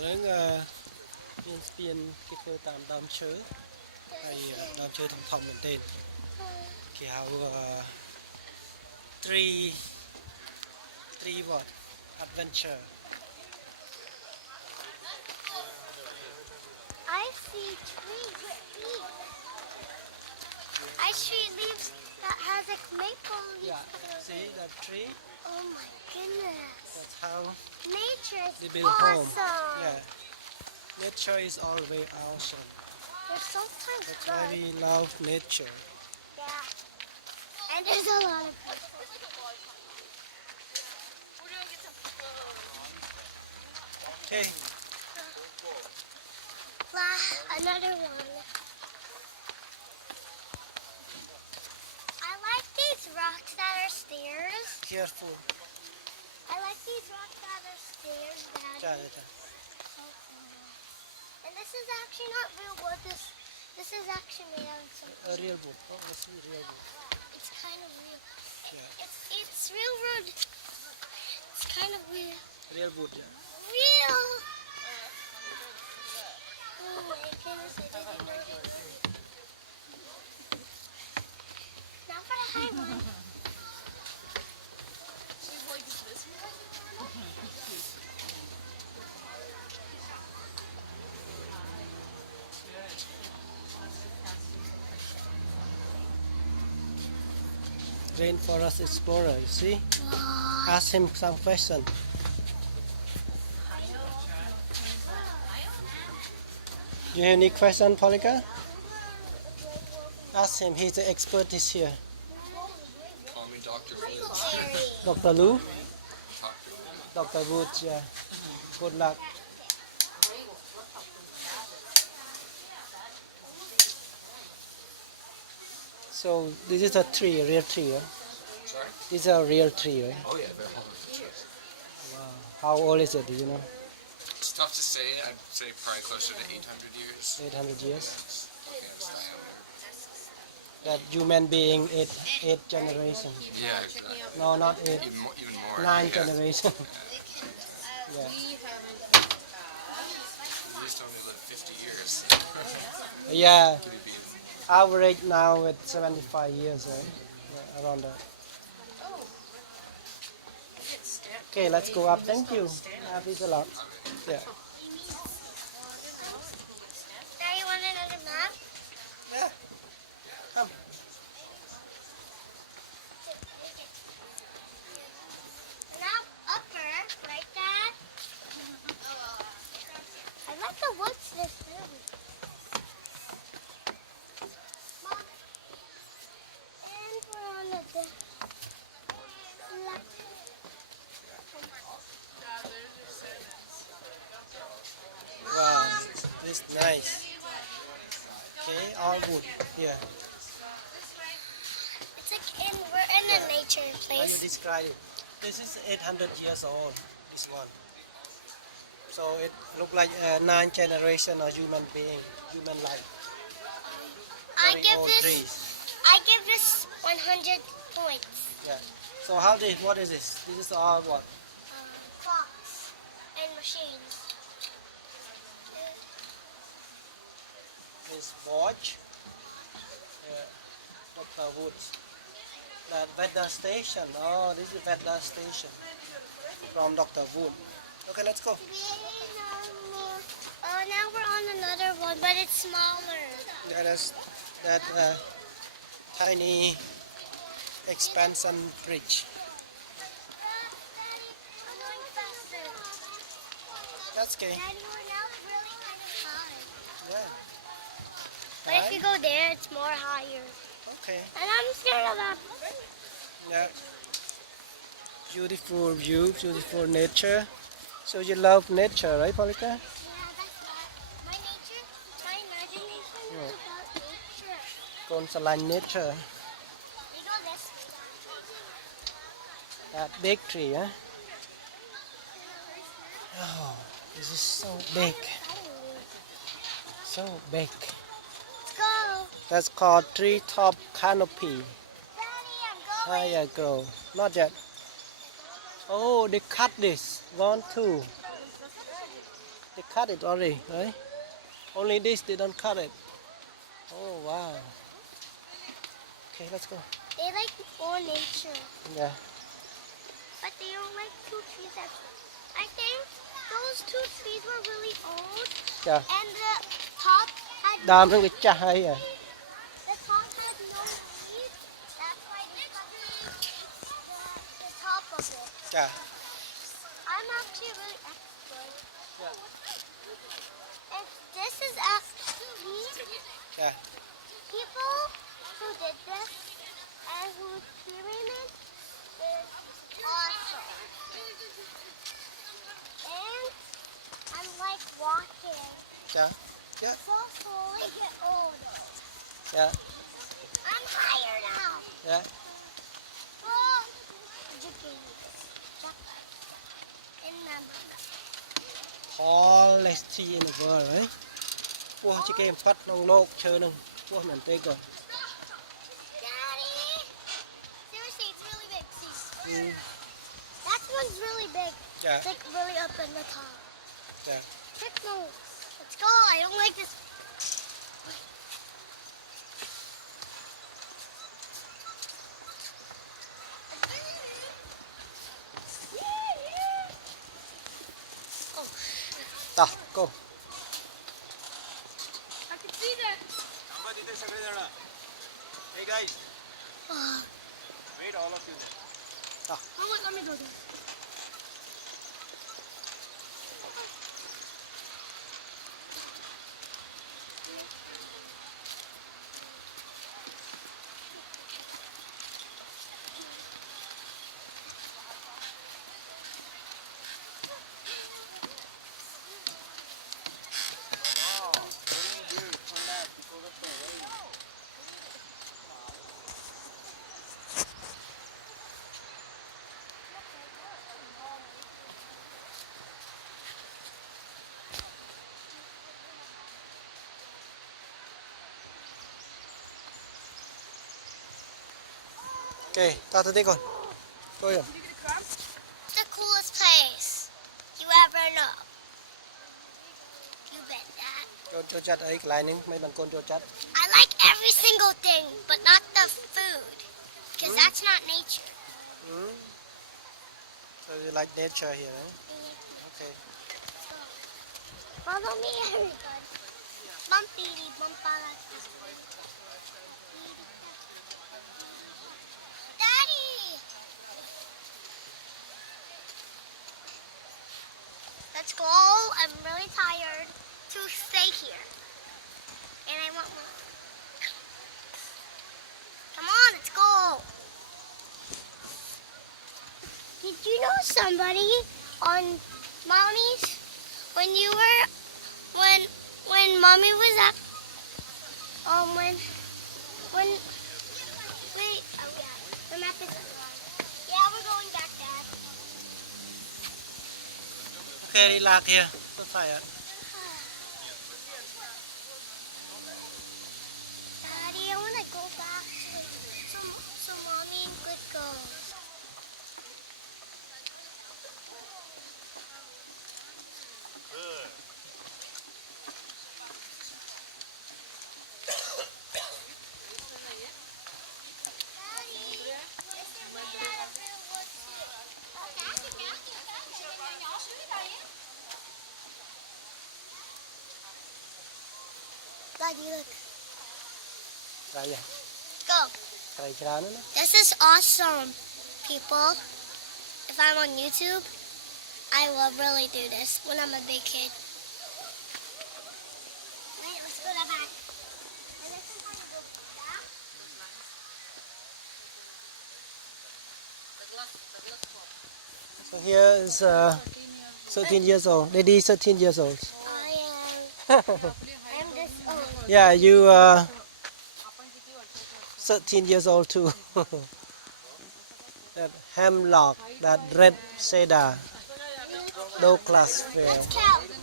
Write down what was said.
Nên viên spiên cái phơi tạm đom chớ hay đom chớ thòng thòng mình tên kiểu three what adventure. I see trees with leaves. I see leaves that has like maple leaves. Yeah, see that tree? Oh my goodness. That's how Nature they is build awesome. home. Yeah, nature is always awesome. There's sometimes That's good. why we love nature. Yeah. And there's a lot of people. Okay. Another one. I like these rocks that are stairs. Careful. I like these rocks that are stairs, Daddy. And this is actually not real wood. This is actually made out of something. A real wood. Oh, let's see real wood. It's kind of real. Yeah. It's real wood. It's kind of weird. Real wood, yeah. Real. Oh my goodness, I didn't know they were. Now for the high one. Rainforest explorer, you see? Wow. Ask him some question. Do you have any question, Polika? Ask him, he's the expert this here. Call me Dr. Woods. Dr. Lou? Dr. Dr. Woods. Woods, yeah. Good luck. So this is a tree, a real tree, right? Sorry? This is a real tree, right? Oh yeah, they're all over the trees. How old is it, do you know? It's tough to say. I'd say probably closer to 800 years. 800 years? It's looking at its diameter. That human being, eight generation. Yeah, exactly. No, not eight. Even more. Nine yeah. generation. Yeah. We used to only live 50 years. Yeah. Could it be even more? Average now at 75 years, right? Yeah, around that. Okay, let's go up. Thank you. Happy a lot. Yeah. Now you want another map? Yeah. Come. Now upper, like that. I like the woods this room. Mom. And we're on the left. Wow, this is nice. Okay, all wood. Yeah. It's like we're in a nature How you place. describe it? This is 800 years old. This one. So it look like nine generation of human being, human life. I Very give old this trees. 100 points. Yeah. So how this? What is this? This is all what? Clocks and machines. Is watch. Dr. Woods. That weather station. Oh, this is weather station from Dr. Wood. Okay, let's go. Now we're on another one, but it's smaller. Yeah, that's that tiny expansion bridge. Daddy, I'm going faster. That's okay. Daddy, we're now really kind of high. Yeah. But if you go there, it's more higher. Okay. And I'm scared of that. Yeah. Beautiful view, beautiful nature. So you love nature, right, Polika? Yeah, that's my nature, my imagination is Yeah. about nature. คนสลัน nature. We go this way. That big tree, huh? Oh, this is so big, so big. Let's go. That's called treetop canopy. Daddy, I'm going. Higher grow. Not yet. Oh, they cut this. 1, 2. They cut it already, right? Only this, they don't cut it. Oh, wow. Okay, let's go. They like more nature, Yeah. but they don't like two trees. I think those two trees were really old, Yeah. and the top had Đàm no trong cái chai à. The top had no leaves. That's why they cut the top of it. Yeah. I'm actually really expert. And this is actually Yeah. people who did this and who experiment is awesome. And I'm like walking Yeah. Yeah. so slowly get older. Yeah. I'm higher now. Yeah. Oh, remember. Tallest tree in the world, right? ពស់ជាគេបំផុតក្នុងโลกឈើនឹងពស់មែនទេកូន Daddy! Seriously, it's really big. See, គឺ that one's really big. ចា It's like really up in the top. ចា Heck no. Let's go. I don't like this. Oh, តោះកូន I can see that. Hey guys, Oh, wait all of you. let me go there. Wow, very good. Congrats, because of the rain. Okay, តោះទៅទីកូនគួយ The coolest place you ever know. You bet that. កូនចូលចិត្តអីកន្លែងនេះមិនបានកូនចូលចិត្ត I like every single thing, but not the food. Because that's not nature. So you like nature here, right? Okay. Follow me, everybody. Bumpy, bumpala. Daddy! Let's go. I'm really tired to stay here. And I want more. Come on, let's go. Did you know somebody on Mommy's when you were when Mommy was at when wait I'm at this yeah we're going back, Dad. Okay, relax here. So tired. Daddy, I want to go back so Mommy could go. Good. Daddy, look. ក្រៃហ៎ Go. ក្រៃច្រើនណាស់ណា This is awesome, people. If I'm on YouTube, I will really do this when I'm a big kid. Wait, let's go to back. And this is how you go back. So here is 13 years old. Lady 13 years old. I'm this old. Yeah, you 13 years old too. That hemlock, that red cedar, Douglas fir. Let's count.